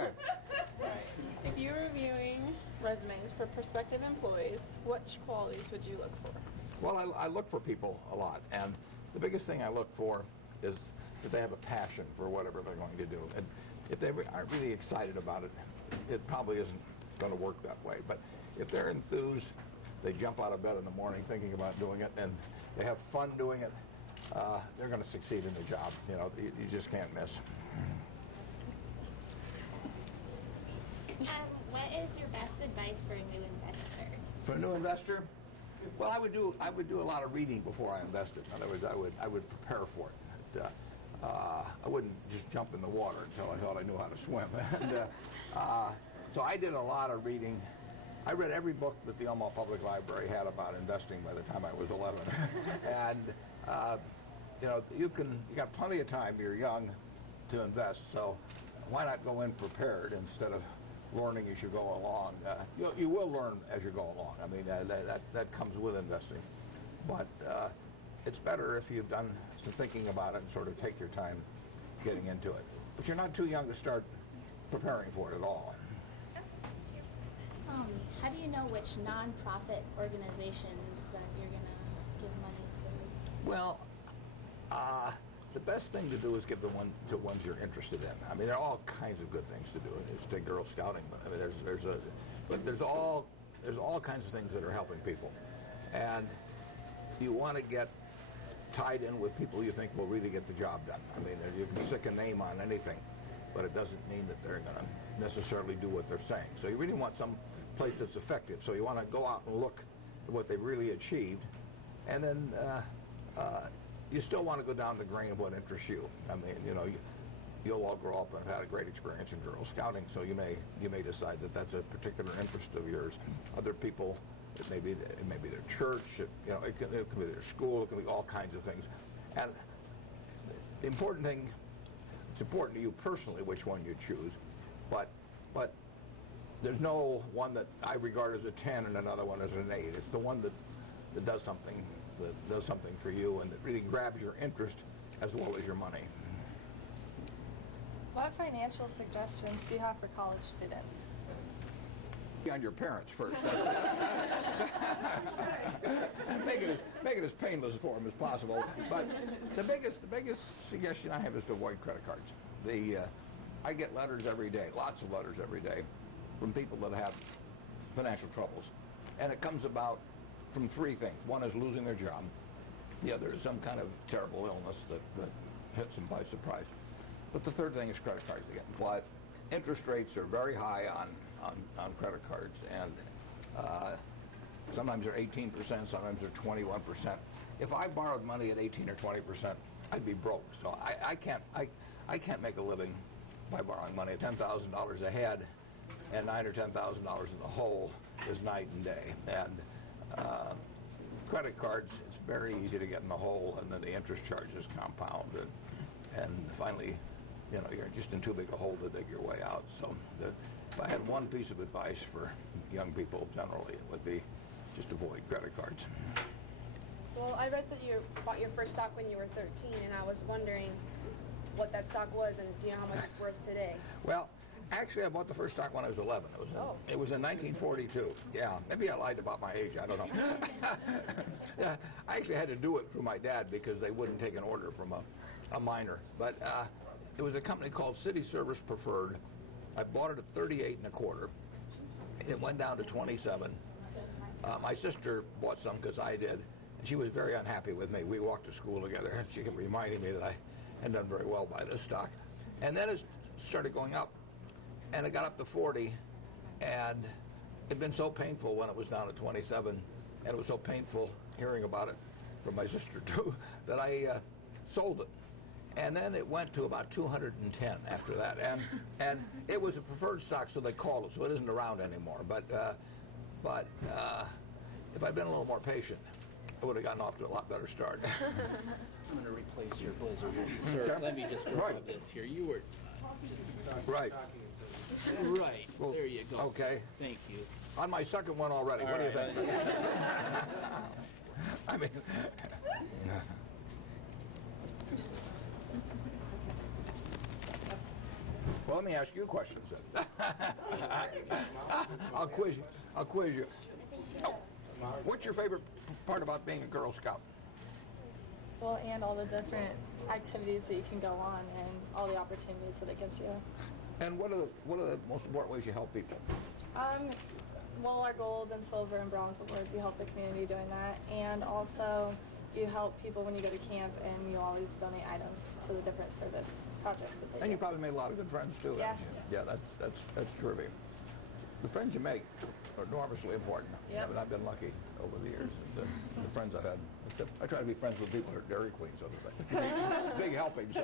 Okay. If you were reviewing resumes for prospective employees, which qualities would you look for? Well, I look for people a lot, and the biggest thing I look for is that they have a passion for whatever they're going to do. And if they aren't really excited about it, it probably isn't going to work that way. But if they're enthused, they jump out of bed in the morning thinking about doing it, and they have fun doing it, they're going to succeed in the job. You know, you just can't miss. What is your best advice for a new investor? For a new investor, well, I would do a lot of reading before I invested. In other words, I would prepare for it. I wouldn't just jump in the water until I thought I knew how to swim. And, so I did a lot of reading. I read every book that the Omaha Public Library had about investing by the time I was 11. And you know, you got plenty of time. You're young to invest, so why not go in prepared instead of learning as you go along? You will learn as you go along. I mean, that comes with investing, but it's better if you've done some thinking about it and sort of take your time getting into it. But you're not too young to start preparing for it at all. How do you know which nonprofit organizations that you're going to give money to? Well, the best thing to do is give the ones you're interested in. I mean, there are all kinds of good things to do. It's take Girl Scouting, but I mean, there's all kinds of things that are helping people, and you want to get tied in with people you think will really get the job done. I mean, you can stick a name on anything, but it doesn't mean that they're going to necessarily do what they're saying. So you really want some place that's effective. So you want to go out and look at what they've really achieved, and then you still want to go down the grain of what interests you. I mean, you know, you'll all grow up and have had a great experience in Girl Scouting, so you may decide that that's a particular interest of yours. Other people, it may be their church. You know, it can be their school. It can be all kinds of things. And the important thing, it's important to you personally which one you choose, but there's no one that I regard as a 10 and another one as an 8. It's the one that does something for you and that really grabs your interest as well as your money. What financial suggestions do you have for college students? On your parents first. Make it as painless for them as possible. But the biggest suggestion I have is to avoid credit cards. I get letters every day, lots of letters every day, from people that have financial troubles, and it comes about from three things. One is losing their job. The other is some kind of terrible illness that hits them by surprise. But the third thing is credit cards again. But interest rates are very high on credit cards, and sometimes they're 18%, sometimes they're 21%. If I borrowed money at 18 or 20%, I'd be broke. So I can't make a living by borrowing money. $10,000 a head and $9,000 or $10,000 in the hole is night and day. And credit cards, it's very easy to get in the hole, and then the interest charges compound, and finally, you know, you're just in too big a hole to dig your way out. So if I had one piece of advice for young people generally, it would be just avoid credit cards. Well, I read that you bought your first stock when you were 13, and I was wondering what that stock was, and do you know how much it's worth today? Well, actually, I bought the first stock when I was 11. It was in 1942. Yeah, maybe I lied about my age. I don't know. Yeah, I actually had to do it through my dad because they wouldn't take an order from a minor. But it was a company called City Service Preferred. I bought it at 38 1/4. It went down to 27. My sister bought some because I did, and she was very unhappy with me. We walked to school together, and she kept reminding me that I hadn't done very well by this stock. And then it started going up, and it got up to 40, and it'd been so painful when it was down at 27, and it was so painful hearing about it from my sister too, that I sold it. And then it went to about 210 after that, and it was a preferred stock, so they called it, so it isn't around anymore. But if I'd been a little more patient, I would have gotten off to a lot better start. I'm going to replace your blizzard. Sir, let me just grab this here. You were right. Right. Well, there you go. Okay. Thank you. On my second one already. What do you think? I mean, Well, let me ask you questions then. I'll quiz you. Oh, what's your favorite part about being a Girl Scout? Well, and all the different activities that you can go on and all the opportunities that it gives you. And what are the most important ways you help people? Well, our gold and silver and bronze awards, you help the community doing that. And also, you help people when you go to camp, and you always donate items to the different service projects that they do. And you probably made a lot of good friends too, Yeah. haven't you? Yeah, that's terrific. The friends you make are enormously important. Yep. I mean, I've been lucky over the years. And the friends I've had. I try to be friends with people who are Dairy Queens, so big helpings.